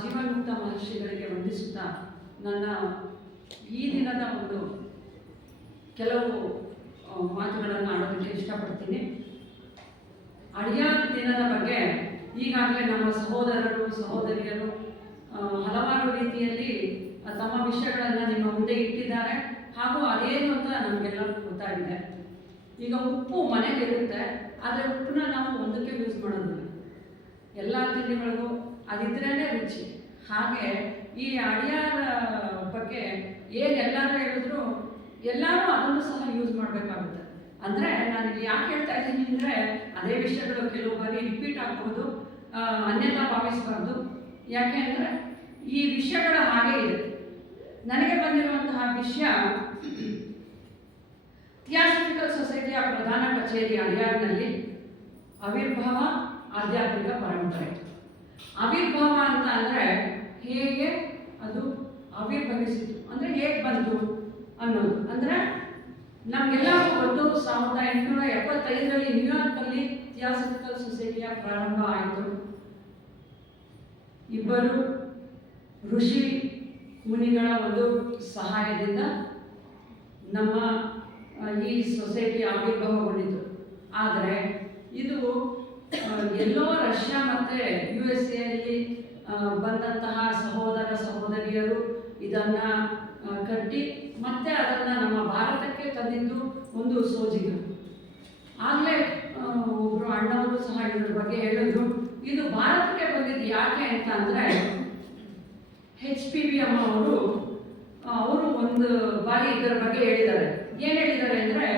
ಜೀವನ್ಮುಕ್ತ ಮಹರ್ಷಿಗಳಿಗೆ ವಂದಿಸುತ್ತಾ ನನ್ನ ಈ ದಿನದ ಒಂದು ಕೆಲವು ಮಾತುಗಳನ್ನು ಆಡೋದಕ್ಕೆ ಇಷ್ಟಪಡ್ತೀನಿ. ಅಡಿಯಾರ್ ದಿನದ ಬಗ್ಗೆ ಈಗಾಗಲೇ ನಮ್ಮ ಸಹೋದರರು ಸಹೋದರಿಯರು ಹಲವಾರು ರೀತಿಯಲ್ಲಿ ತಮ್ಮ ವಿಷಯಗಳನ್ನು ನಿಮ್ಮ ಮುಂದೆ ಇಟ್ಟಿದ್ದಾರೆ. ಹಾಗೂ ಅದೇನು ಅಂತ ನಮಗೆಲ್ಲರಿಗೂ ಗೊತ್ತಾಗಿದೆ. ಈಗ ಉಪ್ಪು ಮನೆಯಲ್ಲಿರುತ್ತೆ, ಆದರೆ ಉಪ್ಪನ್ನ ನಾವು ಒಂದಕ್ಕೆ ಯೂಸ್ ಮಾಡೋದಿಲ್ಲ. ಎಲ್ಲ ತಿಂಡಿಗಳಿಗೂ ಅದಿದ್ರೇ ರುಚಿ. ಹಾಗೆ ಈ ಅಡಿಯಾರ ಬಗ್ಗೆ ಎಲ್ಲರೂ ಹೇಳಿದ್ರು ಎಲ್ಲರೂ ಅದನ್ನು ಸಹ ಯೂಸ್ ಮಾಡಬೇಕಾಗುತ್ತೆ. ಅಂದರೆ ನಾನು ಇಲ್ಲಿ ಯಾಕೆ ಹೇಳ್ತಾ ಇದ್ದೀನಿ ಅಂದರೆ ಅದೇ ವಿಷಯಗಳು ಕೆಲವು ಬಾರಿ ರಿಪೀಟ್ ಆಗ್ಬೋದು, ಅನ್ಯತಾ ಭಾವಿಸಬಾರ್ದು. ಯಾಕೆ ಅಂದರೆ ಈ ವಿಷಯಗಳು ಹಾಗೇ ಇದೆ. ನನಗೆ ಬಂದಿರುವಂತಹ ವಿಷಯ ಥಿಯಾಸಫಿಕಲ್ ಸೊಸೈಟಿಯ ಪ್ರಧಾನ ಕಚೇರಿ ಅಡಿಯಾರ್ನಲ್ಲಿ ಆವಿರ್ಭಾವ ಆಧ್ಯಾತ್ಮಿಕ ಪರಂಪರೆ. ಆವಿರ್ಭಾವ ಅಂತ ಅಂದರೆ ಹೇಗೆ ಅದು ಆವಿರ್ಭವಿಸಿತು, ಅಂದರೆ ಹೇಗೆ ಬಂತು ಅನ್ನೋದು. ಅಂದರೆ ನಮಗೆಲ್ಲರಿಗೂ ಗೊತ್ತು, 1875ರಲ್ಲಿ ನ್ಯೂಯಾರ್ಕಲ್ಲಿ ಥಿಯಾಸಫಿಕಲ್ ಸೊಸೈಟಿಯ ಪ್ರಾರಂಭ ಆಯಿತು. ಇಬ್ಬರು ಋಷಿ ಮುನಿಗಳ ಒಂದು ಸಹಾಯದಿಂದ ನಮ್ಮ ಈ ಸೊಸೈಟಿ ಆವಿರ್ಭಾವಗೊಂಡಿತು. ಆದರೆ ಇದು ಎಲ್ಲೋ ರಷ್ಯಾ ಮತ್ತು USA ಬಂದಂತಹ ಸಹೋದರ ಸಹೋದರಿಯರು ಇದನ್ನು ಕಟ್ಟಿ ಮತ್ತೆ ಅದನ್ನು ನಮ್ಮ ಭಾರತಕ್ಕೆ ತಂದಿದ್ದು ಒಂದು ಸೋಜಿಗ. ಆಗಲೇ ಒಬ್ಬರು ಅಣ್ಣವರು ಸಹ ಇದ್ರ ಬಗ್ಗೆ ಹೇಳಿದ್ರು. ಇದು ಭಾರತಕ್ಕೆ ಬಂದಿದ್ದು ಯಾಕೆ ಅಂತ ಅಂದರೆ HPV ಅಮ್ಮ ಅವರು ಒಂದು ಬಾರಿ ಇದರ ಬಗ್ಗೆ ಹೇಳಿದ್ದಾರೆ. ಏನು ಹೇಳಿದ್ದಾರೆ ಅಂದರೆ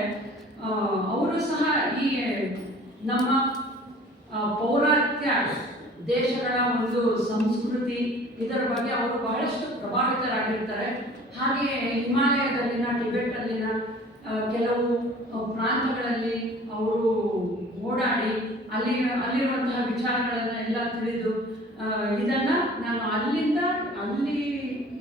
ಅವರು ಸಹ ಈ ನಮ್ಮ ಪೌರಾತ್ಯ ದೇಶಗಳ ಒಂದು ಸಂಸ್ಕೃತಿ ಇದರ ಬಗ್ಗೆ ಅವರು ಬಹಳಷ್ಟು ಪ್ರಭಾವಿತರಾಗಿರ್ತಾರೆ. ಹಾಗೆಯೇ ಹಿಮಾಲಯದಲ್ಲಿನ ಟಿಬೆಟಲ್ಲಿನ ಕೆಲವು ಪ್ರಾಂತಗಳಲ್ಲಿ ಅವರು ಓಡಾಡಿ ಅಲ್ಲಿರುವಂತಹ ವಿಚಾರಗಳನ್ನು ಎಲ್ಲ ತಿಳಿದು ಇದನ್ನು ನಾನು ಅಲ್ಲಿ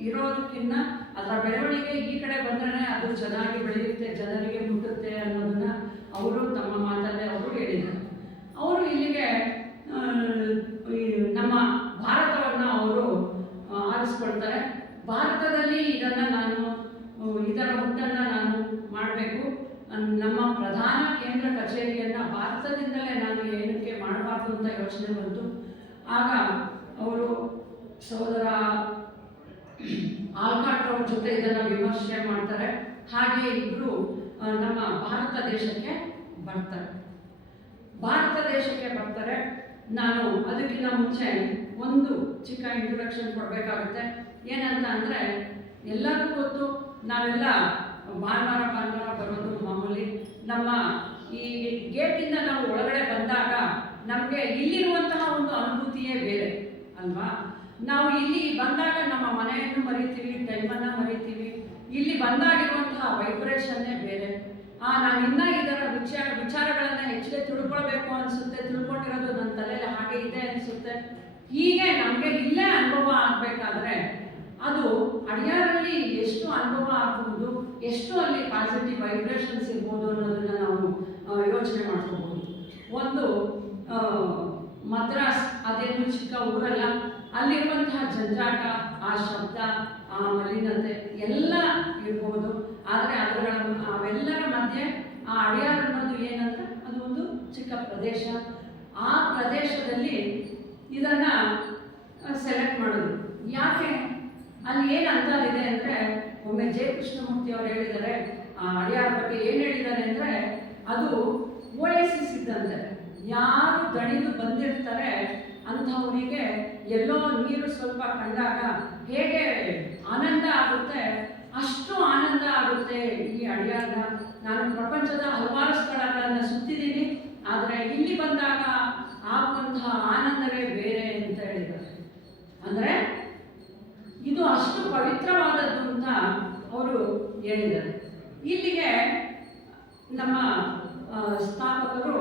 ಇರೋದಕ್ಕಿಂತ ಅದರ ಬೆಳವಣಿಗೆ ಈ ಕಡೆ ಬಂದರೆ ಅದು ಚೆನ್ನಾಗಿ ಬೆಳೆಯುತ್ತೆ, ಜನರಿಗೆ ಮುಟ್ಟುತ್ತೆ ಅನ್ನೋದನ್ನು ಅವರು ತಮ್ಮ ಮಾತಲ್ಲೇ ಅವರು ಹೇಳಿದ್ದಾರೆ. ಅವರು ಇಲ್ಲಿಗೆ ನಮ್ಮ ಭಾರತವನ್ನು ಅವರು ಆರಿಸ್ಕೊಳ್ತಾರೆ. ಭಾರತದಲ್ಲಿ ಇದರ ಹುಟ್ಟನ್ನು ನಾನು ಮಾಡಬೇಕು, ನಮ್ಮ ಪ್ರಧಾನ ಕೇಂದ್ರ ಕಚೇರಿಯನ್ನು ಭಾರತದಿಂದಲೇ ನಾನು ಏನಕ್ಕೆ ಮಾಡಬಾರ್ದು ಅಂತ ಯೋಚನೆ ಬಂತು. ಆಗ ಅವರು ಸಹೋದರ ಆಲ್ಕಾಟ್ ಅವ್ರ ಜೊತೆ ಇದನ್ನು ವಿಮರ್ಶೆ ಮಾಡ್ತಾರೆ. ಹಾಗೆ ಇಬ್ಬರು ನಮ್ಮ ಭಾರತ ದೇಶಕ್ಕೆ ಬರ್ತಾರೆ. ನಾನು ಅದಕ್ಕಿಂತ ಮುಂಚೆ ಒಂದು ಚಿಕ್ಕ ಇಂಟ್ರೊಡಕ್ಷನ್ ಕೊಡಬೇಕಾಗುತ್ತೆ. ಏನಂತ ಅಂದರೆ ಎಲ್ಲರಿಗೂ ಗೊತ್ತು, ನಾವೆಲ್ಲ ಭಾನುವಾರ ಬರೋದು ಮಾಮೂಲಿ. ನಮ್ಮ ಈ ಗೇಟಿಂದ ನಾವು ಒಳಗಡೆ ಬಂದಾಗ ನಮಗೆ ಇಲ್ಲಿರುವಂತಹ ಒಂದು ಅನುಭೂತಿಯೇ ಬೇರೆ ಅಲ್ವಾ. ನಾವು ಇಲ್ಲಿ ಬಂದಾಗ ನಮ್ಮ ಮನೆಯನ್ನು ಮರಿತೀವಿ, ಟೈಮನ್ನು ಮರಿತೀವಿ. ಇಲ್ಲಿ ಬಂದಾಗಿರುವಂತಹ ವೈಬ್ರೇಷನ್ನೇ ಬೇರೆ. ನಾನು ಇನ್ನೂ ಇದರ ವಿಚಾರಗಳನ್ನು ಹೆಚ್ಚಿಗೆ ತಿಳ್ಕೊಳ್ಬೇಕು ಅನಿಸುತ್ತೆ. ತಿಳ್ಕೊಂಡಿರೋದು ನನ್ನ ತಲೆಯಲ್ಲಿ ಹಾಗೆ ಇದೆ ಅನಿಸುತ್ತೆ. ಹೀಗೆ ನಮಗೆ ಇಲ್ಲೇ ಅನುಭವ ಆಗಬೇಕಾದ್ರೆ ಅದು ಅಡಿಯಾರಲ್ಲಿ ಎಷ್ಟು ಅನುಭವ ಆಗ್ಬೋದು, ಎಷ್ಟು ಅಲ್ಲಿ ಪಾಸಿಟಿವ್ ವೈಬ್ರೇಷನ್ಸ್ ಇರ್ಬೋದು ಅನ್ನೋದನ್ನು ನಾವು ಯೋಚನೆ ಮಾಡ್ಕೋಬೋದು. ಒಂದು ಮದ್ರಾಸ್, ಅದೇನು ಚಿಕ್ಕ ಊರಲ್ಲ, ಅಲ್ಲಿರುವಂತಹ ಜಂಜಾಟ, ಆ ಶಬ್ದ, ಆ ಮಲಿನತೆ ಎಲ್ಲ ಇರ್ಬೋದು. ಆದರೆ ಅವೆಲ್ಲರ ಮಧ್ಯೆ ಆ ಅಡಿಯಾರ್ ಅನ್ನೋದು ಏನಂದ್ರೆ ಅದು ಒಂದು ಚಿಕ್ಕ ಪ್ರದೇಶ. ಆ ಪ್ರದೇಶದಲ್ಲಿ ಇದನ್ನು ಸೆಲೆಕ್ಟ್ ಮಾಡೋದು ಯಾಕೆ, ಅಲ್ಲಿ ಏನು ಅಂತಾರಿದೆ ಅಂದರೆ, ಒಮ್ಮೆ ಜೆ ಕೃಷ್ಣಮೂರ್ತಿ ಅವರು ಹೇಳಿದ್ದಾರೆ ಆ ಅಡಿಯಾರ್ ಬಗ್ಗೆ ಏನು ಹೇಳಿದ್ದಾರೆ ಅಂದರೆ, ಅದು ಓಯಸಿಸ್ ಇದ್ದಂತೆ. ಯಾರು ದಣಿದು ಬಂದಿರ್ತಾರೆ ಅಂಥವರಿಗೆ ಎಲ್ಲೋ ನೀರು ಸ್ವಲ್ಪ ಕಂಡಾಗ ಹೇಗೆ ಆನಂದ ಆಗುತ್ತೆ, ಅಷ್ಟು ಆನಂದ ಆಗುತ್ತೆ ಈ ಅಡಿಯಾರ್ನ. ನಾನು ಪ್ರಪಂಚದ ಹಲವಾರು ಸ್ಥಳಗಳನ್ನು ಸುತ್ತಿದ್ದೀನಿ, ಆದರೆ ಇಲ್ಲಿ ಬಂದಾಗ ಆಗುವಂತಹ ಆನಂದವೇ ಬೇರೆ ಅಂತ ಹೇಳಿದ್ದಾರೆ. ಅಂದರೆ ಇದು ಅಷ್ಟು ಪವಿತ್ರವಾದದ್ದು ಅಂತ ಅವರು ಹೇಳಿದ್ದಾರೆ. ಇಲ್ಲಿಗೆ ನಮ್ಮ ಸ್ಥಾಪಕರು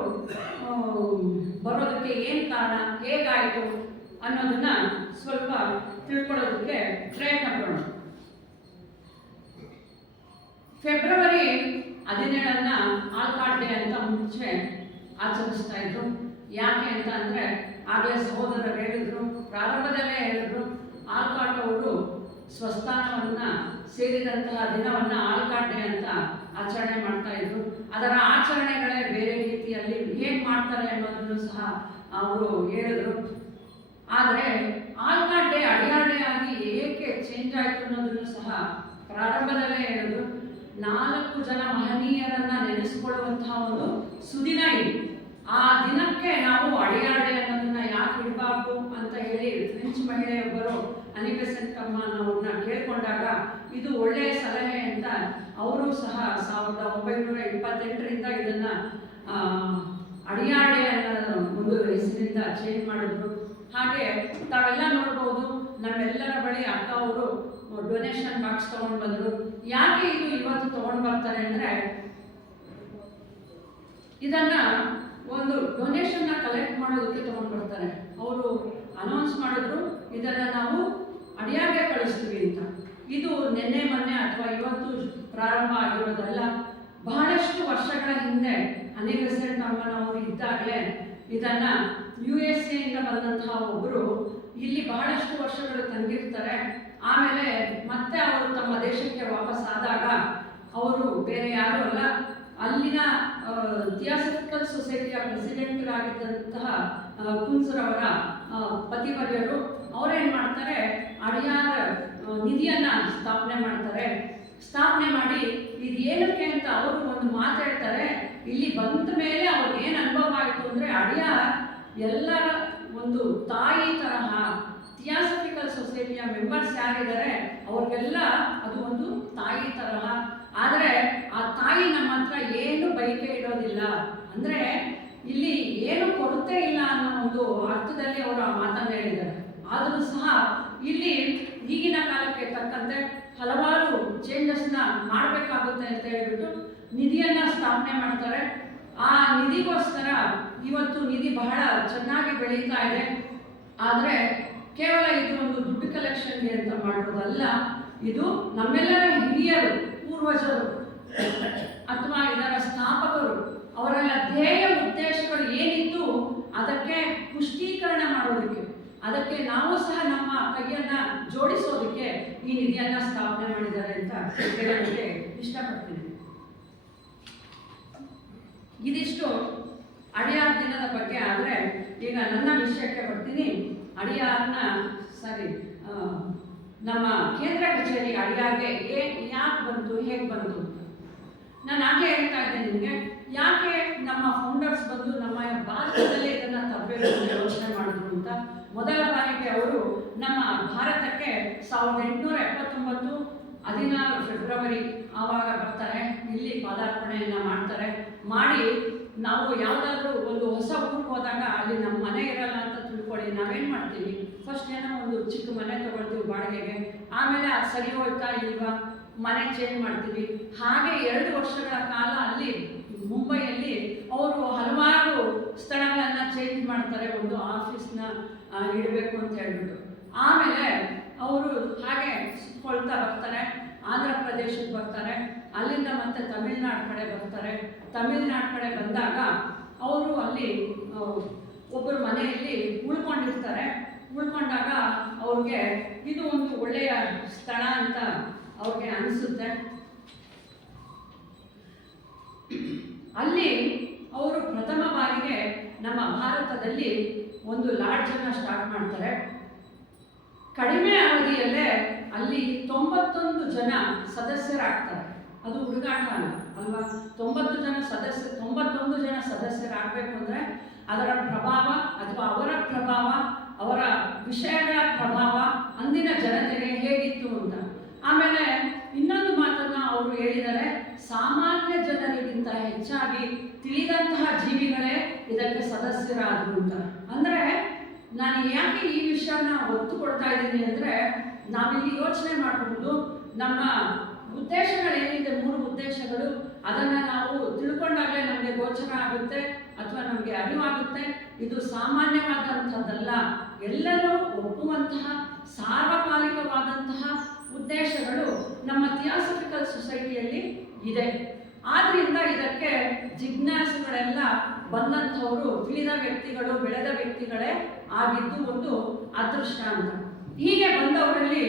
ಬರೋದಕ್ಕೆ ಏನು ಕಾರಣ, ಹೇಗಾಯಿತು ಅನ್ನೋದನ್ನು ಸ್ವಲ್ಪ ತಿಳ್ಕೊಳ್ಳೋದಕ್ಕೆ ಪ್ರಯತ್ನ ಪಡೋಣ. ಫೆಬ್ರವರಿ 17 ಆಲ್ಕಾಟ್ ಡೇ ಅಂತ ಮುಂಚೆ ಆಚರಿಸ್ತಾ ಇದ್ರು. ಯಾಕೆ ಅಂತ ಅಂದರೆ ಆಗಲೇ ಸಹೋದರರು ಹೇಳಿದ್ರು, ಪ್ರಾರಂಭದಲ್ಲೇ ಹೇಳಿದ್ರು, ಆಲ್ಕಾಟ್ ಅವರು ಸ್ವಸ್ಥಾನವನ್ನು ಸೇರಿದಂತಹ ದಿನವನ್ನು ಆಲ್ಕಾಟ್ ಡೇ ಅಂತ ಆಚರಣೆ ಮಾಡ್ತಾ ಇದ್ರು. ಅದರ ಆಚರಣೆಗಳೇ ಬೇರೆ ರೀತಿಯಲ್ಲಿ ಹೇಗೆ ಮಾಡ್ತಾರೆ ಅನ್ನೋದನ್ನು ಸಹ ಅವರು ಹೇಳಿದ್ರು. ಆದರೆ ಆಲ್ಕಾಟ್ ಡೇ ಅಡಿಯಾರ್ ಡೇ ಆಗಿ ಏಕೆ ಚೇಂಜ್ ಆಯಿತು ಅನ್ನೋದನ್ನು ಸಹ ಪ್ರಾರಂಭದಲ್ಲೇ ಹೇಳಿದ್ರು. 4 ಜನ ಮಹನೀಯರನ್ನ ನೆನೆಸ್ಕೊಳ್ಳುವಂತಹ ಒಂದು ಸುದಿನ ಇದೆ. ಆ ದಿನಕ್ಕೆ ನಾವು ಅಡಿಯಾರ್ ಡೇ ಅನ್ನೋದನ್ನ ಯಾಕೆ ಇಡಬಾರ್ದು ಅಂತ ಹೇಳಿ ಫ್ರೆಂಚ್ ಮಹಿಳೆಯೊಬ್ಬರು ಅನಿ ಬೆಸೆಂಟ್ ಅಮ್ಮನವ್ರನ್ನ ಕೇಳ್ಕೊಂಡಾಗ ಇದು ಒಳ್ಳೆಯ ಸಲಹೆ ಅಂತ ಅವರು ಸಹ 1928ರಿಂದ ಇದನ್ನ ಅಡಿಯಾರ್ ಡೇ ಅನ್ನೋ ಒಂದು ಹೆಸರಿಂದ ಚೇಂಜ್ ಮಾಡಿದ್ರು. ಹಾಗೆ ತಾವೆಲ್ಲ ನೋಡ್ಬೋದು, ನಮ್ಮೆಲ್ಲರ ಬಳಿ ಅಕ್ಕ ಅವರು ಡೊನೇಷನ್ ಬಾಕ್ಸ್ ತೊಗೊಂಡು ಬಂದರು. ಯಾಕೆ ಇದು ಇವತ್ತು ತೊಗೊಂಡು ಬರ್ತಾರೆ ಅಂದರೆ, ಇದನ್ನ ಒಂದು ಡೊನೇಷನ್ನ ಕಲೆಕ್ಟ್ ಮಾಡೋದಕ್ಕೆ ತೊಗೊಂಡು ಬರ್ತಾರೆ. ಅವರು ಅನೌನ್ಸ್ ಮಾಡಿದ್ರು, ಇದನ್ನು ನಾವು ಅಡಿಯಾಗೆ ಕಳಿಸ್ತೀವಿ ಅಂತ. ಇದು ನಿನ್ನೆ ಮೊನ್ನೆ ಅಥವಾ ಇವತ್ತು ಪ್ರಾರಂಭ ಆಗಿರೋದಲ್ಲ. ಬಹಳಷ್ಟು ವರ್ಷಗಳ ಹಿಂದೆ ಅನಿ ಬೆಸೆಂಟ್ ಅಮ್ಮನವರು ಇದ್ದಾಗಲೇ ಇದನ್ನು USA ಇಂದ ಬಂದಂತಹ ಒಬ್ಬರು ಇಲ್ಲಿ ಬಹಳಷ್ಟು ವರ್ಷಗಳು ತಂಗಿರ್ತಾರೆ. ಆಮೇಲೆ ಮತ್ತೆ ಅವರು ತಮ್ಮ ದೇಶಕ್ಕೆ ವಾಪಸ್ ಆದಾಗ ಅವರು ಬೇರೆ ಯಾರೂ ಅಲ್ಲ, ಅಲ್ಲಿನ ಥಿಯಾಸಫಿಕಲ್ ಸೊಸೈಟಿಯ ಪ್ರೆಸಿಡೆಂಟ್ರಾಗಿದ್ದಂತಹ ಕುನ್ಸರವರ ಪತಿವರ್ಯರು. ಅವರೇನು ಮಾಡ್ತಾರೆ, ಅಡಿಯಾರ್ ನಿಧಿಯನ್ನು ಸ್ಥಾಪನೆ ಮಾಡಿ ಇದೇನಕ್ಕೆ ಅಂತ ಅವರು ಒಂದು ಮಾತು ಹೇಳ್ತಾರೆ. ಇಲ್ಲಿ ಬಂದ ಮೇಲೆ ಅವ್ರಿಗೆ ಏನು ಅನುಭವ ಆಯಿತು ಅಂದರೆ, ಅಡಿಯಾರ್ ಎಲ್ಲರ ಒಂದು ತಾಯಿ ತರಹ. ಥಿಯಾಸಫಿಕಲ್ ಸೊಸೈಟಿಯ ಮೆಂಬರ್ಸ್ ಯಾರಿದ್ದಾರೆ ಅವ್ರಿಗೆಲ್ಲ ಅದು ಒಂದು ತಾಯಿ ತರಹ. ಆದರೆ ಆ ತಾಯಿ ನಮ್ಮ ಹತ್ರ ಏನು ಬಯಕೆ ಇಡೋದಿಲ್ಲ, ಅಂದರೆ ಇಲ್ಲಿ ಏನು ಕೊರತೆ ಇಲ್ಲ ಅನ್ನೋ ಒಂದು ಅರ್ಥದಲ್ಲಿ ಅವರು ಆ ಮಾತನ್ನು ಹೇಳಿದ್ದಾರೆ. ಆದರೂ ಸಹ ಇಲ್ಲಿ ಈಗಿನ ಕಾಲಕ್ಕೆ ತಕ್ಕಂತೆ ಹಲವಾರು ಚೇಂಜಸ್ನ ಮಾಡಬೇಕಾಗುತ್ತೆ ಅಂತ ಹೇಳ್ಬಿಟ್ಟು ನಿಧಿಯನ್ನು ಸ್ಥಾಪನೆ ಮಾಡ್ತಾರೆ. ಆ ನಿಧಿಗೋಸ್ಕರ ಇವತ್ತು ನಿಧಿ ಬಹಳ ಚೆನ್ನಾಗಿ ಬೆಳೀತಾ ಇದೆ. ಆದರೆ ಕೇವಲ ಇದು ಒಂದು ದುಡ್ಡು ಕಲೆಕ್ಷನ್ಗೆ ಅಂತ ಮಾಡೋದಲ್ಲ, ಇದು ನಮ್ಮೆಲ್ಲರ ಹಿರಿಯರು, ಪೂರ್ವಜರು ಅಥವಾ ಇದರ ಸ್ಥಾಪಕರು ಅವರೆಲ್ಲ ಧ್ಯೇಯ ಉದ್ದೇಶಗಳು ಏನಿತ್ತು ಅದಕ್ಕೆ ಪುಷ್ಟೀಕರಣ ಮಾಡೋದಕ್ಕೆ, ಅದಕ್ಕೆ ನಾವು ಸಹ ನಮ್ಮ ಕೈಯನ್ನು ಜೋಡಿಸೋದಕ್ಕೆ ಈ ನಿಧಿಯನ್ನು ಸ್ಥಾಪನೆ ಮಾಡಿದ್ದಾರೆ ಅಂತ ಹೇಳೋದಕ್ಕೆ ಇಷ್ಟಪಡ್ತೀನಿ. ಇದಿಷ್ಟು ಅಡಿಯಾರ್ ದಿನದ ಬಗ್ಗೆ. ಆದರೆ ಈಗ ನನ್ನ ವಿಷಯಕ್ಕೆ ಬರ್ತೀನಿ. ಅಡಿಯಾರ್ನ ನಮ್ಮ ಕೇಂದ್ರ ಕಚೇರಿ ಅಡಿಯಾರ್ಗೆ ಯಾಕೆ ಬಂತು, ಹೇಗೆ ಬಂತು ಅಂತ ನಾನು ಹಾಗೆ ಹೇಳ್ತಾ ಇದ್ದೆ ನಿಮಗೆ. ಯಾಕೆ ನಮ್ಮ ಫೌಂಡರ್ಸ್ ಬಂದು ನಮ್ಮ ಭಾರತದಲ್ಲೇ ಇದನ್ನು ತರಬೇಕು ಯೋಚನೆ ಮಾಡಿದ್ರು ಅಂತ. ಮೊದಲ ಬಾರಿಗೆ ಅವರು ನಮ್ಮ ಭಾರತಕ್ಕೆ 1879 16 ಫೆಬ್ರವರಿ ಆವಾಗ ಬರ್ತಾರೆ. ಇಲ್ಲಿ ಪಾದಾರ್ಪಣೆಯನ್ನು ಮಾಡ್ತಾರೆ. ಮಾಡಿ ನಾವು ಯಾವುದಾದ್ರೂ ಒಂದು ಹೊಸ ಊರಿಗೆ ಹೋದಾಗ ಅಲ್ಲಿ ನಮ್ಮ ಮನೆ ಇರಲ್ಲ ಅಂತ ತಿಳ್ಕೊಳ್ಳಿ, ನಾವೇನು ಮಾಡ್ತೀವಿ, ಫಸ್ಟ್ ಏನೋ ಒಂದು ಚಿಕ್ಕ ಮನೆ ತೊಗೊಳ್ತೀವಿ ಬಾಡಿಗೆಗೆ. ಆಮೇಲೆ ಅದು ಸರಿ ಹೋಗ್ತಾ ಇಲ್ವಾ, ಮನೆ ಚೇಂಜ್ ಮಾಡ್ತೀವಿ. ಹಾಗೆ 2 ವರ್ಷಗಳ ಕಾಲ ಅಲ್ಲಿ ಮುಂಬೈಯಲ್ಲಿ ಅವರು ಹಲವಾರು ಸ್ಥಳಗಳನ್ನು ಚೇಂಜ್ ಮಾಡ್ತಾರೆ, ಒಂದು ಆಫೀಸ್ನ ಇಡಬೇಕು ಅಂತ ಹೇಳ್ಬಿಟ್ಟು. ಆಮೇಲೆ ಅವರು ಹಾಗೆ ಸುತ್ಕೊಳ್ತಾ ಬರ್ತಾರೆ. ಆಂಧ್ರ ಪ್ರದೇಶಕ್ಕೆ ಬರ್ತಾರೆ. ಅಲ್ಲಿಂದ ಮತ್ತೆ ತಮಿಳ್ನಾಡು ಕಡೆ ಬರ್ತಾರೆ. ತಮಿಳ್ನಾಡು ಕಡೆ ಬಂದಾಗ ಅವರು ಅಲ್ಲಿ ಒಬ್ಬರ ಮನೆಯಲ್ಲಿ ಉಳ್ಕೊಂಡಿರ್ತಾರೆ. ಉಳ್ಕೊಂಡಾಗ ಅವ್ರಿಗೆ ಇದು ಒಂದು ಒಳ್ಳೆಯ ಸ್ಥಳ ಅಂತ ಅವ್ರಿಗೆ ಅನಿಸುತ್ತೆ. ಅಲ್ಲಿ ಅವರು ಪ್ರಥಮ ಬಾರಿಗೆ ನಮ್ಮ ಭಾರತದಲ್ಲಿ ಒಂದು ಲಾಡ್ಜನ್ನು ಸ್ಟಾರ್ಟ್ ಮಾಡ್ತಾರೆ. ಕಡಿಮೆ ಅವಧಿಯಲ್ಲೇ ಅಲ್ಲಿ 91 ಜನ ಸದಸ್ಯರಾಗ್ತಾರೆ. ಅದು ಹುಡುಗಾಟ ಅಲ್ವಾ? 91 ಜನ ಸದಸ್ಯರಾಗಬೇಕು ಅಂದರೆ ಅದರ ಪ್ರಭಾವ ಅಥವಾ ಅವರ ಪ್ರಭಾವ, ಅವರ ವಿಷಯಗಳ ಪ್ರಭಾವ ಅಂದಿನ ಜನತೆಗೆ ಹೇಗಿತ್ತು ಅಂತ. ಆಮೇಲೆ ಇನ್ನೊಂದು ಮಾತನ್ನು ಅವರು ಹೇಳಿದ್ದಾರೆ, ಸಾಮಾನ್ಯ ಜನರಿಗಿಂತ ಹೆಚ್ಚಾಗಿ ತಿಳಿದಂತಹ ಜೀವಿಗಳೇ ಇದಕ್ಕೆ ಸದಸ್ಯರಾದರು ಅಂತ. ಅಂದರೆ ನಾನು ಯಾಕೆ ಈ ವಿಷಯನ ಒತ್ತು ಕೊಡ್ತಾ ಇದ್ದೀನಿ ಅಂದರೆ, ನಾವಿಲ್ಲಿ ಯೋಚನೆ ಮಾಡಬಹುದು, ನಮ್ಮ ಉದ್ದೇಶಗಳೇನಿದೆ 3 ಉದ್ದೇಶಗಳು, ಅದನ್ನು ನಾವು ತಿಳ್ಕೊಂಡಾಗಲೇ ನಮಗೆ ಗೋಚರ ಆಗುತ್ತೆ ಅಥವಾ ನಮಗೆ ಅರಿವಾಗುತ್ತೆ. ಇದು ಸಾಮಾನ್ಯವಾದಂಥದ್ದಲ್ಲ, ಎಲ್ಲರೂ ಒಪ್ಪುವಂತಹ ಸಾರ್ವಕಾಲಿಕವಾದಂತಹ ಉದ್ದೇಶಗಳು ನಮ್ಮ ಥಿಯಾಸಫಿಕಲ್ ಸೊಸೈಟಿಯಲ್ಲಿ ಇದೆ. ಆದ್ದರಿಂದ ಇದಕ್ಕೆ ಜಿಜ್ಞಾಸುಗಳೆಲ್ಲ ಬಂದಂಥವರು ತಿಳಿದ ವ್ಯಕ್ತಿಗಳು, ಬೆಳೆದ ವ್ಯಕ್ತಿಗಳೇ ಆಗಿದ್ದು ಒಂದು ಅದೃಷ್ಟ ಅಂತ. ಹೀಗೆ ಬಂದವರಲ್ಲಿ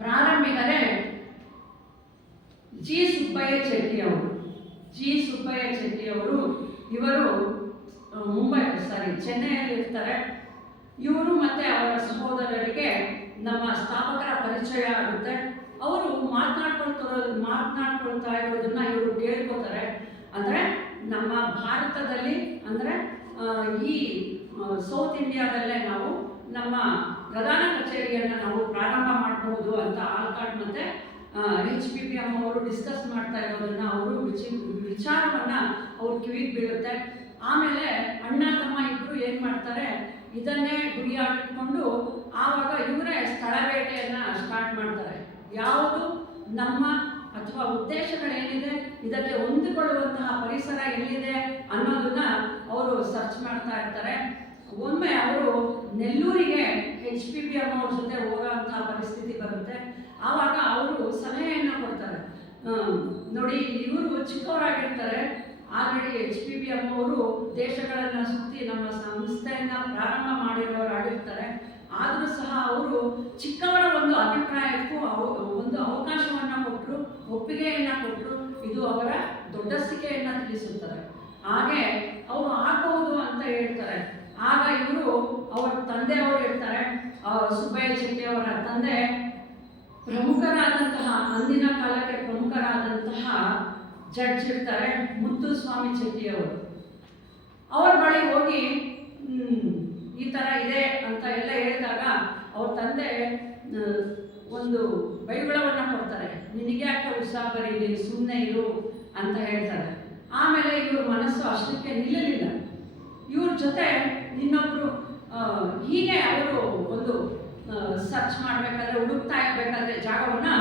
ಪ್ರಾರಂಭಿಕರೇ ಜಿ ಸುಬ್ಬಯ್ಯ ಚೆಟ್ಟಿಯವರು. ಇವರು ಚೆನ್ನೈಯಲ್ಲಿ ಇರ್ತಾರೆ. ಇವರು ಮತ್ತೆ ಅವರ ಸಹೋದರರಿಗೆ ನಮ್ಮ ಸ್ಥಾಪಕರ ಪರಿಚಯ ಆಗುತ್ತೆ. ಅವರು ಮಾತನಾಡ್ಕೊಳ್ತಾ ಇರೋದನ್ನ ಇವರು ಕೇಳ್ಕೊತಾರೆ. ಅಂದರೆ ನಮ್ಮ ಭಾರತದಲ್ಲಿ, ಅಂದರೆ ಈ ಸೌತ್ ಇಂಡಿಯಾದಲ್ಲೇ ನಾವು ನಮ್ಮ ಪ್ರಧಾನ ಕಚೇರಿಯನ್ನು ನಾವು ಪ್ರಾರಂಭ ಮಾಡಬಹುದು ಅಂತ ಆಲ್ಕಾಟ್ ಮತ್ತು HPPM ಅವರು ಡಿಸ್ಕಸ್ ಮಾಡ್ತಾ ಇರೋದನ್ನ ಅವರು ವಿಚಾರವನ್ನು ಅವ್ರ ಕಿವಿಗೆ ಬೀಳುತ್ತೆ. ಆಮೇಲೆ ಅಣ್ಣ ತಮ್ಮ ಇಬ್ಬರು ಏನು ಮಾಡ್ತಾರೆ, ಇದನ್ನೇ ಗುರಿಯಾಗಿಟ್ಕೊಂಡು ಆವಾಗ ಇವರೇ ಸ್ಥಳ ಬೇಟೆಯನ್ನು ಸ್ಟಾರ್ಟ್ ಮಾಡ್ತಾರೆ. ಯಾವುದು ನಮ್ಮ ಅಥವಾ ಉದ್ದೇಶಗಳೇನಿದೆ, ಇದಕ್ಕೆ ಹೊಂದಿಕೊಳ್ಳುವಂತಹ ಪರಿಸರ ಎಲ್ಲಿದೆ ಅನ್ನೋದನ್ನ ಅವರು ಸರ್ಚ್ ಮಾಡ್ತಾ ಇರ್ತಾರೆ. ಒಮ್ಮೆ ಅವರು ನೆಲ್ಲೂರಿಗೆ HPPM ಅವ್ರ ಜೊತೆ ಹೋಗೋಂತಹ ಪರಿಸ್ಥಿತಿ ಬರುತ್ತೆ. ಆವಾಗ ಅವರು ಸಲಹೆಯನ್ನು ಕೊಡ್ತಾರೆ. ನೋಡಿ, ಇವರು ಚಿಕ್ಕವರಾಗಿರ್ತಾರೆ. ಆಲ್ರೆಡಿ HPPM ಅವರು ದೇಶಗಳನ್ನು ಸುತ್ತಿ ನಮ್ಮ ಸಂಸ್ಥೆಯನ್ನು ಪ್ರಾರಂಭ ಮಾಡಿರೋರಾಗಿರ್ತಾರೆ. ಆದರೂ ಸಹ ಅವರು ಚಿಕ್ಕವರ ಒಂದು ಅಭಿಪ್ರಾಯಕ್ಕೂ ಒಂದು ಅವಕಾಶವನ್ನು ಕೊಟ್ಟರು, ಒಪ್ಪಿಗೆಯನ್ನು ಕೊಟ್ಟರು. ಇದು ಅವರ ದೊಡ್ಡಸ್ತಿಕೆಯನ್ನು ತಿಳಿಸುತ್ತದೆ. ಹಾಗೆ ಅವರು ಆಗಬಹುದು ಅಂತ ಹೇಳ್ತಾರೆ. ಆಗ ಇವರು ಅವರ ತಂದೆಯವರು ಇರ್ತಾರೆ, ಸುಬ್ಬಯ್ಯ ಚೆಟ್ಟಿ ಅವರ ತಂದೆ ಪ್ರಮುಖರಾದಂತಹ, ಅಂದಿನ ಕಾಲಕ್ಕೆ ಪ್ರಮುಖರಾದಂತಹ ಜಡ್ಜ್ ಇರ್ತಾರೆ, ಮುತ್ತುಸ್ವಾಮಿ ಚೆಟ್ಟಿಯವರು. ಅವ್ರ ಬಳಿ ಹೋಗಿ ಈ ಥರ ಇದೆ ಅಂತ ಎಲ್ಲ ಹೇಳಿದಾಗ ಅವ್ರ ತಂದೆ ಒಂದು ಬೈಗುಳವನ್ನು ಕೊಡ್ತಾರೆ. ನಿನಗೆ ಯಾಕೆ ಉತ್ಸಾಹರಿ, ನೀನು ಸುಮ್ಮನೆ ಇರು ಅಂತ ಹೇಳ್ತಾರೆ. ಆಮೇಲೆ ಇವ್ರ ಮನಸ್ಸು ಅಷ್ಟಕ್ಕೆ ನಿಲ್ಲಲಿಲ್ಲ. ಇವ್ರ ಜೊತೆ ಇನ್ನೊಬ್ಬರು ಹೀಗೆ ಅವರು ಒಂದು ಸರ್ಚ್ ಮಾಡಬೇಕಾದ್ರೆ, ಹುಡುಕ್ತಾ ಇರಬೇಕಾದ್ರೆ ಜಾಗವನ್ನು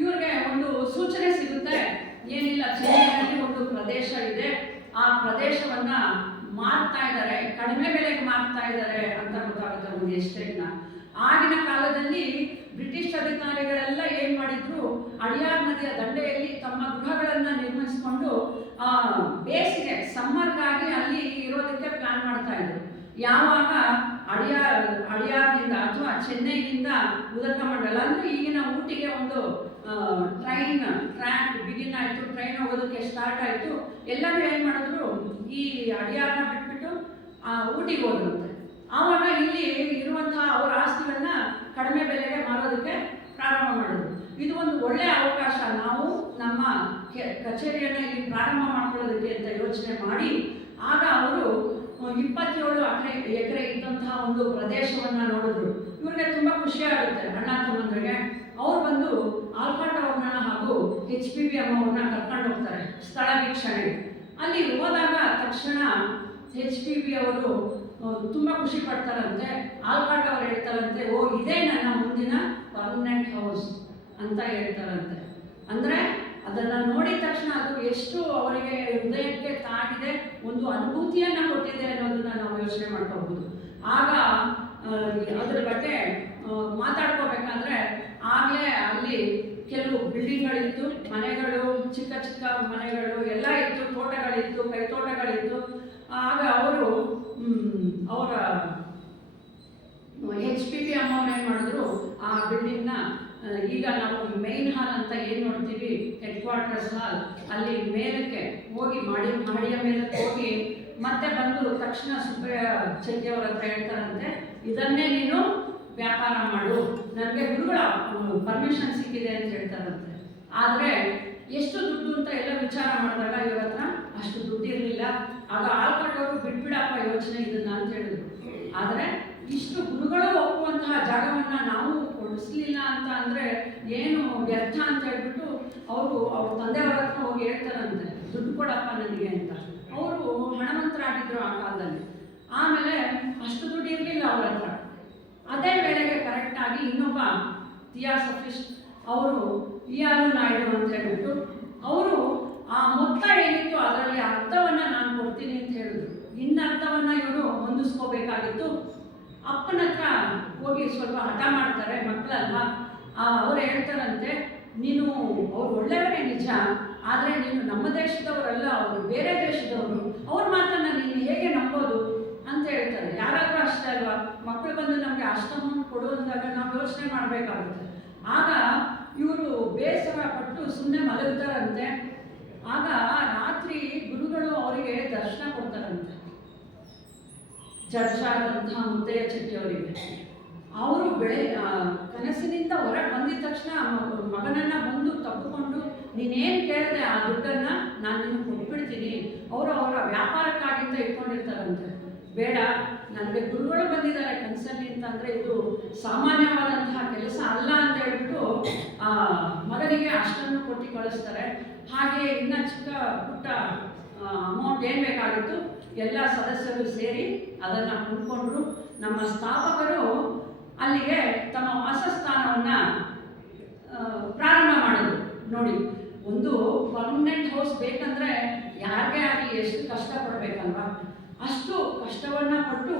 ಇವ್ರಿಗೆ ಒಂದು ಸೂಚನೆ ಸಿಗುತ್ತೆ. ಏನಿಲ್ಲ, ಚೆನ್ನೈನಲ್ಲಿ ಒಂದು ಪ್ರದೇಶ ಇದೆ, ಆ ಪ್ರದೇಶವನ್ನು ಮಾರ್ತಾ ಇದ್ದಾರೆ, ಕಡಿಮೆ ಬೆಲೆಗೆ ಮಾರ್ತಾ ಇದ್ದಾರೆ ಅಂತ ಗೊತ್ತಾಗುತ್ತೆ ಒಂದು ಎಸ್ಟೇಟ್ನ. ಆಗಿನ ಕಾಲದಲ್ಲಿ ಬ್ರಿಟಿಷ್ ಅಧಿಕಾರಿಗಳೆಲ್ಲ ಏನು ಮಾಡಿದ್ರು, ಅಡಿಯಾರ್ ನದಿಯ ದಂಡೆಯಲ್ಲಿ ತಮ್ಮ ಗೃಹಗಳನ್ನು ನಿರ್ಮಿಸಿಕೊಂಡು ಬೇಸಿಗೆ ಸಮ್ಮರ್ಗಾಗಿ ಅಲ್ಲಿ ಇರೋದಕ್ಕೆ ಪ್ಲಾನ್ ಮಾಡ್ತಾ ಇದ್ರು. ಯಾವಾಗ ಅಡಿಯಾರ್ನಿಂದ ಅಥವಾ ಚೆನ್ನೈನಿಂದ ಉದಕಮಂಡಲ ಅಂದರೆ ಈಗಿನ ಊಟಿಗೆ ಒಂದು ಟ್ರ್ಯಾಕ್ ಬಿಗಿನ್ ಆಯಿತು, ಟ್ರೈನ್ ಹೋಗೋದಕ್ಕೆ ಸ್ಟಾರ್ಟ್ ಆಯಿತು. ಎಲ್ಲರೂ ಏನು ಮಾಡಿದ್ರು, ಈ ಅಡಿಯಾರನ್ನ ಬಿಟ್ಬಿಟ್ಟು ಊಟಿಗೆ ಹೋದ್ರಂತೆ. ಆವಾಗ ಇಲ್ಲಿ ಇರುವಂತಹ ಅವರ ಆಸ್ತಿಗಳನ್ನ ಕಡಿಮೆ ಬೆಲೆಗೆ ಮಾರೋದಕ್ಕೆ ಪ್ರಾರಂಭ ಮಾಡಿದ್ರು. ಇದು ಒಂದು ಒಳ್ಳೆಯ ಅವಕಾಶ, ನಾವು ನಮ್ಮ ಕಚೇರಿಯನ್ನು ಇಲ್ಲಿ ಪ್ರಾರಂಭ ಮಾಡ್ಕೊಳ್ಳೋದಕ್ಕೆ ಅಂತ ಯೋಚನೆ ಮಾಡಿ ಆಗ ಅವರು 27 ಎಕರೆ ಇದ್ದಂತಹ ಒಂದು ಪ್ರದೇಶವನ್ನು ನೋಡಿದ್ರು. ಇವ್ರಿಗೆ ತುಂಬ ಖುಷಿಯಾಗುತ್ತೆ ಅಣ್ಣ ತಮ್ಮಂದ್ರಿಗೆ. ಅವ್ರು ಬಂದು ಆಲ್ಕಾಟ್ ಅವ್ರನ್ನ ಹಾಗೂ HPPM ಅವ್ರನ್ನ ಕರ್ಕೊಂಡು ಹೋಗ್ತಾರೆ ಸ್ಥಳ ವೀಕ್ಷಣೆಗೆ. ಅಲ್ಲಿ ಹೋದಾಗ ತಕ್ಷಣ HPP ಅವರು ತುಂಬ ಖುಷಿ ಪಡ್ತಾರಂತೆ. ಆಲ್ಕಾಟ್ ಅವ್ರು ಹೇಳ್ತಾರಂತೆ, ಓ ಇದೇ ನನ್ನ ಮುಂದಿನ ಪರ್ಮನೆಂಟ್ ಹೌಸ್ ಅಂತ ಹೇಳ್ತಾರಂತೆ. ಅಂದರೆ ಅದನ್ನು ನೋಡಿದ ತಕ್ಷಣ ಅದು ಎಷ್ಟು ಅವರಿಗೆ ಹೃದಯಕ್ಕೆ ತಾಗಿದೆ, ಒಂದು ಅನುಭೂತಿಯನ್ನು ಕೊಟ್ಟಿದೆ ಅನ್ನೋದನ್ನ ನಾವು ಯೋಚನೆ ಮಾಡ್ಕೋಬಹುದು. ಆಗ ಅದರ ಬಗ್ಗೆ ಮಾತಾಡ್ಕೋಬೇಕಾದ್ರೆ ಆಗಲೇ ಅಲ್ಲಿ ಕೆಲವು ಬಿಲ್ಡಿಂಗ್ಗಳಿತ್ತು, ಮನೆಗಳು, ಚಿಕ್ಕ ಚಿಕ್ಕ ಮನೆಗಳು ಎಲ್ಲ ಇತ್ತು, ತೋಟಗಳಿತ್ತು, ಕೈತೋಟಗಳಿತ್ತು. ಆಗ ಅವರು ಅವರ HPPM ಅವ್ರು ಏನು ಮಾಡಿದ್ರು, ಆ ಬಿಲ್ಡಿಂಗ್ನ ಈಗ ನಾವು ಮೇನ್ ಹಾಲ್ ಅಂತ ಏನು ನೋಡ್ತೀವಿ, ಹೆಡ್ ಕ್ವಾರ್ಟರ್ಸ್ ಹಾಲ್, ಅಲ್ಲಿ ಮೇಲಕ್ಕೆ ಹೋಗಿ ಮಾಡಿಯ ಮೇಲಕ್ಕೆ ಹೋಗಿ ಮತ್ತೆ ಬಂದು ತಕ್ಷಣ ಸುಬ್ಬಯ್ಯ ಚೆಟ್ಟಿ ಅವ್ರ ಹತ್ರ ಹೇಳ್ತಾರಂತೆ, ಇದನ್ನೇ ನೀನು ವ್ಯಾಪಾರ ಮಾಡು, ನನಗೆ ಗುರುಗಳ ಪರ್ಮಿಷನ್ ಸಿಕ್ಕಿದೆ ಅಂತ ಹೇಳ್ತಾರಂತೆ. ಆದರೆ ಎಷ್ಟು ದುಡ್ಡು ಅಂತ ಎಲ್ಲ ವಿಚಾರ ಮಾಡಿದಾಗ ಇವ್ರ ಹತ್ರ ಅಷ್ಟು ದುಡ್ಡು ಇರಲಿಲ್ಲ. ಆಗ ಆಲ್ಕಾಟ್ ಅವರು ಬಿಟ್ಬಿಡಪ್ಪ ಯೋಚನೆ ಇದನ್ನ ಅಂತ ಹೇಳಿದ್ರು. ಆದರೆ ಇಷ್ಟು ಗುರುಗಳು ಒಪ್ಪುವಂತಹ ಜಾಗವನ್ನು ನಾವು ಕೊಡಿಸ್ಲಿಲ್ಲ ಅಂತ ಅಂದರೆ ಏನು ವ್ಯರ್ಥ ಅಂತ ಹೇಳ್ಬಿಟ್ಟು ಅವ್ರ ತಂದೆಯವರ ಹತ್ರ ಹೋಗಿ ಹೇಳ್ತಾರಂತೆ, ದುಡ್ಡು ಕೊಡಪ್ಪ ನನಗೆ ಅಂತ. ಅವರು ಹಣವಂತರಾಗಿದ್ದರು ಆ ಕಾಲದಲ್ಲಿ. ಆಮೇಲೆ ಅಷ್ಟು ದುಡ್ಡು ಇರಲಿಲ್ಲ ಅವ್ರ ಹತ್ರ. ಅದೇ ವೇಳೆಗೆ ಕರೆಕ್ಟಾಗಿ ಇನ್ನೊಬ್ಬ ಥಿಯಾಸಫಿಸ್ಟ್ ಅವರು ಇಯಾಲು ನಾಯ್ಡು ಅಂತ ಹೇಳ್ಬಿಟ್ಟು ಅವರು ಆ ಮೊತ್ತ ಏನಿತ್ತು ಅದರಲ್ಲಿ ಅರ್ಥವನ್ನು ನಾನು ಕೊಡ್ತೀನಿ ಅಂತ ಹೇಳಿದ್ರು. ಇನ್ನರ್ಥವನ್ನು ಇವರು ಹೊಂದಿಸ್ಕೋಬೇಕಾಗಿತ್ತು. ಅಪ್ಪನ ಹತ್ರ ಹೋಗಿ ಸ್ವಲ್ಪ ಹಠ ಮಾಡ್ತಾರೆ, ಮಕ್ಕಳಲ್ಲ. ಅವ್ರು ಹೇಳ್ತಾರಂತೆ, ನೀನು ಅವ್ರು ಒಳ್ಳೆಯವರೇ ನಿಜ, ಆದರೆ ನೀನು ನಮ್ಮ ದೇಶದವರಲ್ಲ, ಅವರು ಬೇರೆ ದೇಶದವರು, ಅವ್ರ ಮಾತನ್ನು ನೀನು ಹೇಗೆ ನಂಬೋದು ಅಂತ ಹೇಳ್ತಾರೆ. ಯಾರಾದರೂ ಅಷ್ಟೇ ಅಲ್ವಾ, ಮಕ್ಕಳು ಬಂದು ನಮಗೆ ಅಷ್ಟಮನ್ನು ಕೊಡು ಅಂದಾಗ ನಾವು ಯೋಚನೆ ಮಾಡಬೇಕಾಗುತ್ತೆ. ಆಗ ಇವರು ಬೇಸರ ಪಟ್ಟು ಸುಮ್ಮನೆ ಮಲಗ್ತಾರಂತೆ. ಆಗ ರಾತ್ರಿ ಗುರುಗಳು ಅವರಿಗೆ ದರ್ಶನ ಕೊಡ್ತಾರಂತೆ, ಜಡ್ಜಾದಂತಹ ಮುದ್ದಯ್ಯ ಚೆಟ್ಟಿ ಅವರಿಗೆ. ಅವರು ಕನಸಿನಿಂದ ಹೊರಗೆ ಬಂದಿದ ತಕ್ಷಣ ಮಗನನ್ನು ಬಂದು ತಪ್ಪಿಕೊಂಡು ನೀನೇನು ಕೇಳಿದೆ ಆ ದುಡ್ಡನ್ನು ನಾನು ನಿನಗೆ ಕೊಟ್ಬಿಡ್ತೀನಿ, ಅವರು ಅವರ ವ್ಯಾಪಾರಕ್ಕಾಗಿಂತ ಇಟ್ಕೊಂಡಿರ್ತಾರಂತೆ. ಬೇಡ, ನನಗೆ ಗುರುಗಳು ಬಂದಿದ್ದಾರೆ ಕನಸಲ್ಲಿ ಅಂತಂದರೆ ಇದು ಸಾಮಾನ್ಯವಾದಂತಹ ಕೆಲಸ ಅಲ್ಲ ಅಂತ ಹೇಳ್ಬಿಟ್ಟು ಮಗನಿಗೆ ಅಷ್ಟನ್ನು ಕೊಟ್ಟು ಕಳಿಸ್ತಾರೆ. ಹಾಗೆ ಇನ್ನು ಚಿಕ್ಕ ಪುಟ್ಟ ಅಮೌಂಟ್ ಏನು ಬೇಕಾಗಿತ್ತು ಎಲ್ಲ ಸದಸ್ಯರು ಸೇರಿ ಅದನ್ನು ಕೊಂಡ್ಕೊಂಡ್ರು. ನಮ್ಮ ಸ್ಥಾಪಕರು ಅಲ್ಲಿಗೆ ತಮ್ಮ ವಾಸಸ್ಥಾನವನ್ನು ಪ್ರಾರಂಭ ಮಾಡಿದ್ರು. ನೋಡಿ, ಒಂದು ಪರ್ಮನೆಂಟ್ ಹೌಸ್ ಬೇಕಂದರೆ ಯಾರಿಗೇ ಆಗಲಿ ಎಷ್ಟು ಕಷ್ಟಪಡಬೇಕಲ್ವಾ, ಅಷ್ಟು ಕಷ್ಟವನ್ನು ಪಟ್ಟು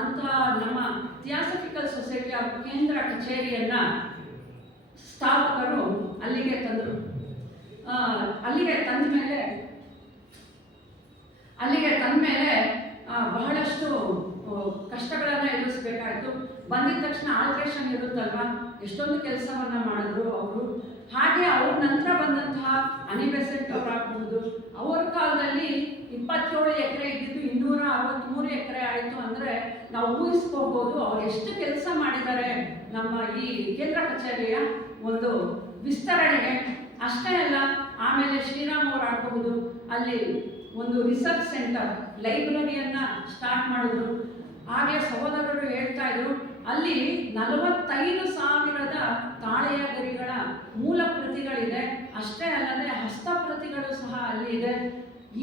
ಅಂತ ನಮ್ಮ ಥಿಯಾಸಫಿಕಲ್ ಸೊಸೈಟಿಯ ಕೇಂದ್ರ ಕಚೇರಿಯನ್ನು ಸ್ಥಾಪಕರು ಅಲ್ಲಿಗೆ ತಂದರು. ಅಲ್ಲಿಗೆ ತಂದ ಮೇಲೆ ಬಹಳಷ್ಟು ಕಷ್ಟಗಳನ್ನು ಎದುರಿಸಬೇಕಾಯಿತು. ಬಂದಿದ ತಕ್ಷಣ ಆಲ್ಟ್ರೇಷನ್ ಇರುತ್ತಲ್ವ, ಎಷ್ಟೊಂದು ಕೆಲಸವನ್ನು ಮಾಡಿದ್ರು ಅವರು. ಹಾಗೆ ಅವ್ರ ನಂತರ ಬಂದಂತಹ ಅನಿ ಬೆಸೆಂಟ್ ಅವರಾಗಬಹುದು, ಅವ್ರ ಕಾಲದಲ್ಲಿ 27 ಎಕರೆ ಇದ್ದಿದ್ದು 263 ಎಕರೆ ಆಯಿತು. ಅಂದರೆ ನಾವು ಊಹಿಸ್ಕೋಬೋದು ಅವ್ರು ಎಷ್ಟು ಕೆಲಸ ಮಾಡಿದ್ದಾರೆ ನಮ್ಮ ಈ ಕೇಂದ್ರ ಕಚೇರಿಯ ಒಂದು ವಿಸ್ತರಣೆಗೆ. ಅಷ್ಟೇ ಅಲ್ಲ, ಆಮೇಲೆ ಶ್ರೀರಾಮ್ ಅವರಾಗಬಹುದು, ಅಲ್ಲಿ ಒಂದು ರಿಸರ್ಚ್ ಸೆಂಟರ್ ಲೈಬ್ರರಿಯನ್ನು ಸ್ಟಾರ್ಟ್ ಮಾಡಿದ್ರು. ಹಾಗೆ ಸಹೋದರರು ಹೇಳ್ತಾ ಇದ್ರು, ಅಲ್ಲಿ 45,000 ತಾಳೆಯ ಗರಿಗಳ ಮೂಲ ಪ್ರತಿಗಳಿದೆ. ಅಷ್ಟೇ ಅಲ್ಲದೆ ಹಸ್ತಪ್ರತಿಗಳು ಸಹ ಅಲ್ಲಿ ಇದೆ.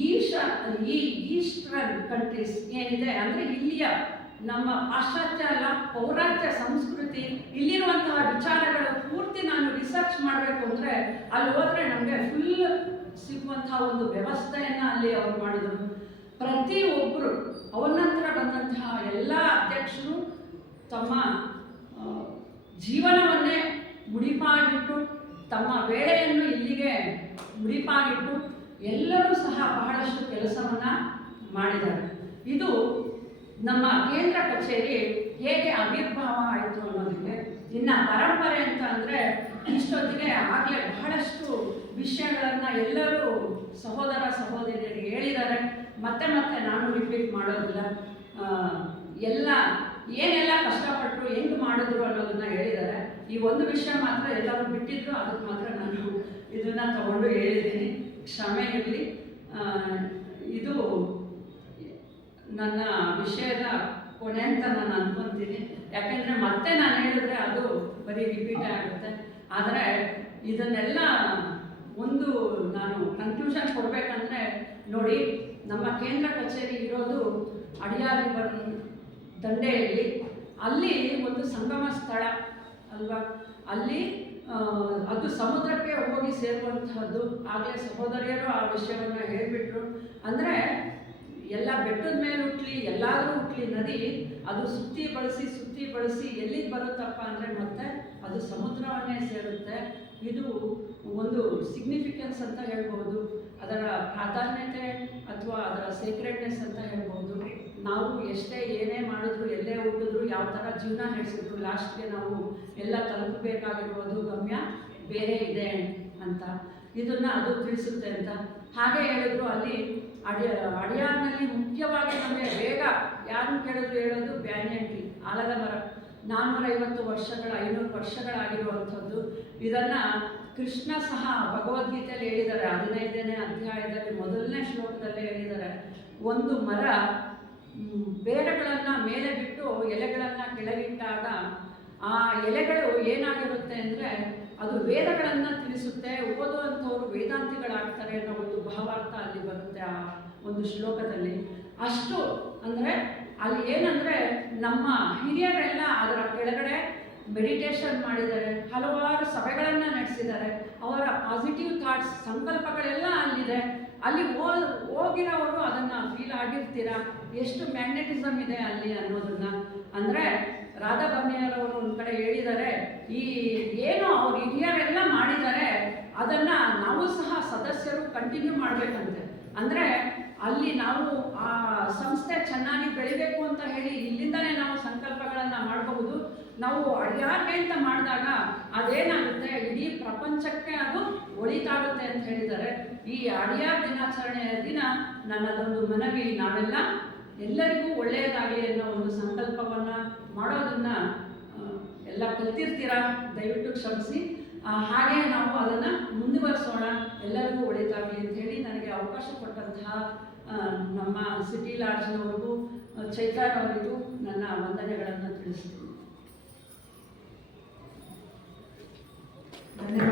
ಈ ಈಸ್ಟರ್ನ್ ಕಂಟ್ರೀಸ್ ಏನಿದೆ ಅಂದರೆ ಇಲ್ಲಿಯ ನಮ್ಮ ಪಾಶ್ಚಾತ್ಯ ಅಲ್ಲ ಪೌರಾತ್ಯ ಸಂಸ್ಕೃತಿ, ಇಲ್ಲಿರುವಂತಹ ವಿಚಾರಗಳು ಪೂರ್ತಿ ನಾನು ರಿಸರ್ಚ್ ಮಾಡಬೇಕು ಅಂದರೆ ಅಲ್ಲಿ ಹೋದರೆ ನಮಗೆ ಫುಲ್ ಸಿಗುವಂತಹ ಒಂದು ವ್ಯವಸ್ಥೆಯನ್ನು ಅಲ್ಲಿ ಅವರು ಮಾಡಿದರು. ಪ್ರತಿಯೊಬ್ಬರು ಅವರ ನಂತರ ಬಂದಂತಹ ಎಲ್ಲ ಅಧ್ಯಕ್ಷರು ತಮ್ಮ ಜೀವನವನ್ನೇ ಮುಡಿಪಾಗಿಟ್ಟು, ತಮ್ಮ ವೇಳೆಯನ್ನು ಇಲ್ಲಿಗೆ ಮುಡಿಪಾಗಿಟ್ಟು ಎಲ್ಲರೂ ಸಹ ಬಹಳಷ್ಟು ಕೆಲಸವನ್ನು ಮಾಡಿದ್ದಾರೆ. ಇದು ನಮ್ಮ ಕೇಂದ್ರ ಕಚೇರಿ ಹೇಗೆ ಆವಿರ್ಭಾವ ಆಯಿತು ಅನ್ನೋದಕ್ಕೆ. ಇನ್ನು ಪರಂಪರೆ ಅಂತ ಅಂದರೆ ಇಷ್ಟೊತ್ತಿಗೆ ಆಗಲೇ ಬಹಳಷ್ಟು ವಿಷಯಗಳನ್ನು ಎಲ್ಲರೂ ಸಹೋದರ ಸಹೋದರಿಯರಿಗೆ ಹೇಳಿದ್ದಾರೆ. ಮತ್ತೆ ನಾನು ರಿಪೀಟ್ ಮಾಡೋದಿಲ್ಲ. ಏನೆಲ್ಲ ಕಷ್ಟಪಟ್ಟರು, ಹೆಂಗೆ ಮಾಡಿದ್ರು ಅನ್ನೋದನ್ನು ಹೇಳಿದ್ದಾರೆ. ಈ ಒಂದು ವಿಷಯ ಮಾತ್ರ ಎಲ್ಲರೂ ಬಿಟ್ಟಿದ್ರು, ಅದಕ್ಕೆ ಮಾತ್ರ ನಾನು ಇದನ್ನು ತಗೊಂಡು ಹೇಳಿದ್ದೀನಿ, ಕ್ಷಮೆ ಇರಲಿ. ಇದು ನನ್ನ ವಿಷಯದ ಕೊನೆ ಅಂತ ನಾನು ಅಂದ್ಕೊತೀನಿ. ಯಾಕೆಂದರೆ ಮತ್ತೆ ನಾನು ಹೇಳಿದ್ರೆ ಅದು ಬರೀ ರಿಪೀಟೇ ಆಗುತ್ತೆ. ಆದರೆ ಇದನ್ನೆಲ್ಲ ಒಂದು ನಾನು ಕನ್ಕ್ಲೂಷನ್ ಕೊಡಬೇಕಂದ್ರೆ ನೋಡಿ, ನಮ್ಮ ಕೇಂದ್ರ ಕಚೇರಿ ಇರೋದು ಅಡಿಯಾರ್ ರಿವರ್ ದಂಡೆಯಲ್ಲಿ. ಅಲ್ಲಿ ಒಂದು ಸಂಗಮ ಸ್ಥಳ ಅಲ್ವಾ, ಅಲ್ಲಿ ಅದು ಸಮುದ್ರಕ್ಕೆ ಹೋಗಿ ಸೇರುವಂತಹದ್ದು. ಆಗಲೇ ಸಹೋದರಿಯರು ಆ ವಿಷಯವನ್ನು ಹೇಳಿಬಿಟ್ರು. ಅಂದರೆ ಎಲ್ಲ ಬೆಟ್ಟದ ಮೇಲೆ ಹುಟ್ಲಿ, ಎಲ್ಲಾದರೂ ಹುಟ್ಲಿ ನದಿ, ಅದು ಸುತ್ತಿ ಬಳಸಿ ಎಲ್ಲಿಗೆ ಬರುತ್ತಪ್ಪ ಅಂದರೆ ಮತ್ತೆ ಅದು ಸಮುದ್ರವನ್ನೇ ಸೇರುತ್ತೆ. ಇದು ಒಂದು ಸಿಗ್ನಿಫಿಕೆನ್ಸ್ ಅಂತ ಹೇಳ್ಬೋದು, ಅದರ ಪ್ರಾಧಾನ್ಯತೆ ಅಥವಾ ಅದರ ಸೀಕ್ರೆಟ್ನೆಸ್ ಅಂತ ಹೇಳ್ಬೋದು. ನಾವು ಎಷ್ಟೇ ಏನೇ ಮಾಡಿದ್ರು, ಎಲ್ಲೇ ಹುಟ್ಟಿದ್ರು, ಯಾವ ಥರ ಜೀವನ ನಡೆಸಿದ್ರು, ಲಾಸ್ಟ್ಗೆ ನಾವು ಎಲ್ಲ ತಲುಪಬೇಕಾಗಿರೋದು ಗಮ್ಯ ಬೇರೆ ಇದೆ ಅಂತ ಇದನ್ನು ಅದು ತಿಳಿಸುತ್ತೆ ಅಂತ ಹಾಗೆ ಹೇಳಿದ್ರು. ಅಲ್ಲಿ ಅಡಿಯಾರ್ನಲ್ಲಿ ಮುಖ್ಯವಾಗಿ ನಮಗೆ ಬೇಗ ಯಾರನ್ನು ಕೇಳಿದ್ರು ಹೇಳೋದು ಬ್ಯಾನಿಯನ್ ಟ್ರೀ, ಆಲದ ಮರ. 450 ವರ್ಷಗಳ 500 ವರ್ಷಗಳಾಗಿರುವಂಥದ್ದು. ಇದನ್ನು ಕೃಷ್ಣ ಸಹ ಭಗವದ್ಗೀತೆಯಲ್ಲಿ ಹೇಳಿದ್ದಾರೆ, 15ನೇ ಅಧ್ಯಾಯದಲ್ಲಿ 1ನೇ ಶ್ಲೋಕದಲ್ಲೇ ಹೇಳಿದ್ದಾರೆ. ಒಂದು ಮರ ಬೇರುಗಳನ್ನು ಮೇಲೆ ಬಿಟ್ಟು ಎಲೆಗಳನ್ನು ಕೆಳಗಿಟ್ಟಾಗ ಆ ಎಲೆಗಳು ಏನಾಗಿರುತ್ತೆ ಅಂದರೆ ಅದು ವೇದಗಳನ್ನು ತಿಳಿಸುತ್ತೆ, ಓದುವಂಥವ್ರು ವೇದಾಂತಿಗಳಾಗ್ತಾರೆ ಅನ್ನೋ ಒಂದು ಭಾವಾರ್ಥ ಅಲ್ಲಿ ಬರುತ್ತೆ ಆ ಒಂದು ಶ್ಲೋಕದಲ್ಲಿ. ಅಷ್ಟು ಅಂದರೆ ಅಲ್ಲಿ ಏನಂದರೆ ನಮ್ಮ ಹಿರಿಯರೆಲ್ಲ ಅದರ ಕೆಳಗಡೆ ಮೆಡಿಟೇಷನ್ ಮಾಡಿದ್ದಾರೆ, ಹಲವಾರು ಸಭೆಗಳನ್ನು ನಡೆಸಿದ್ದಾರೆ. ಅವರ ಪಾಸಿಟಿವ್ ಥಾಟ್ಸ್, ಸಂಕಲ್ಪಗಳೆಲ್ಲ ಅಲ್ಲಿದೆ. ಅಲ್ಲಿ ಹೋಗಿರೋರು ಅದನ್ನು ಫೀಲ್ ಆಗಿರ್ತೀರ, ಎಷ್ಟು ಮ್ಯಾಗ್ನೆಟಿಸಮ್ ಇದೆ ಅಲ್ಲಿ ಅನ್ನೋದನ್ನು. ಅಂದರೆ ರಾಧಾ ಬನ್ನಿಯರವರು ಒಂದು ಕಡೆ ಹೇಳಿದ್ದಾರೆ, ಈ ಏನು ಅವ್ರ ಹಿರಿಯರೆಲ್ಲ ಮಾಡಿದ್ದಾರೆ ಅದನ್ನು ನಾವು ಸಹ ಸದಸ್ಯರು ಕಂಟಿನ್ಯೂ ಮಾಡಬೇಕಂತೆ. ಅಂದರೆ ಅಲ್ಲಿ ನಾವು ಆ ಸಂಸ್ಥೆ ಚೆನ್ನಾಗಿ ಬೆಳಿಬೇಕು ಅಂತ ಹೇಳಿ ಇಲ್ಲಿಂದಲೇ ನಾವು ಸಂಕಲ್ಪಗಳನ್ನು ಮಾಡಬಹುದು. ನಾವು ಅಡಿಯಾರ್ಗೆ ಅಂತ ಮಾಡಿದಾಗ ಅದೇನಾಗುತ್ತೆ, ಇಡೀ ಪ್ರಪಂಚಕ್ಕೆ ಅದು ಒಳಿತಾಗುತ್ತೆ ಅಂತ ಹೇಳಿದ್ದಾರೆ. ಈ ಅಡಿಯಾರ್ ದಿನಾಚರಣೆಯ ದಿನ ನನ್ನದೊಂದು ಮನವಿ, ನಾವೆಲ್ಲ ಎಲ್ಲರಿಗೂ ಒಳ್ಳೆಯದಾಗಲಿ ಅನ್ನೋ ಒಂದು ಸಂಕಲ್ಪವನ್ನು ಮಾಡೋದನ್ನು ಎಲ್ಲ ಕಲ್ತಿರ್ತೀರ, ದಯವಿಟ್ಟು ಕ್ಷಮಿಸಿ. ಹಾಗೆ ನಾವು ಅದನ್ನು ಮುಂದುವರಿಸೋಣ, ಎಲ್ಲರಿಗೂ ಒಳ್ಳೆಯದಾಗಲಿ ಅಂತ ಹೇಳಿ ನನಗೆ ಅವಕಾಶ ಕೊಟ್ಟಂತಹ ನಮ್ಮ ಸಿಟಿ ಲಾಡ್ಜ್ನವರಿಗೂ ಚೈತ್ರನವರಿಗೂ ನನ್ನ ವಂದನೆಗಳನ್ನು ತಿಳಿಸ್ತೀನಿ. ಧನ್ಯವಾದ.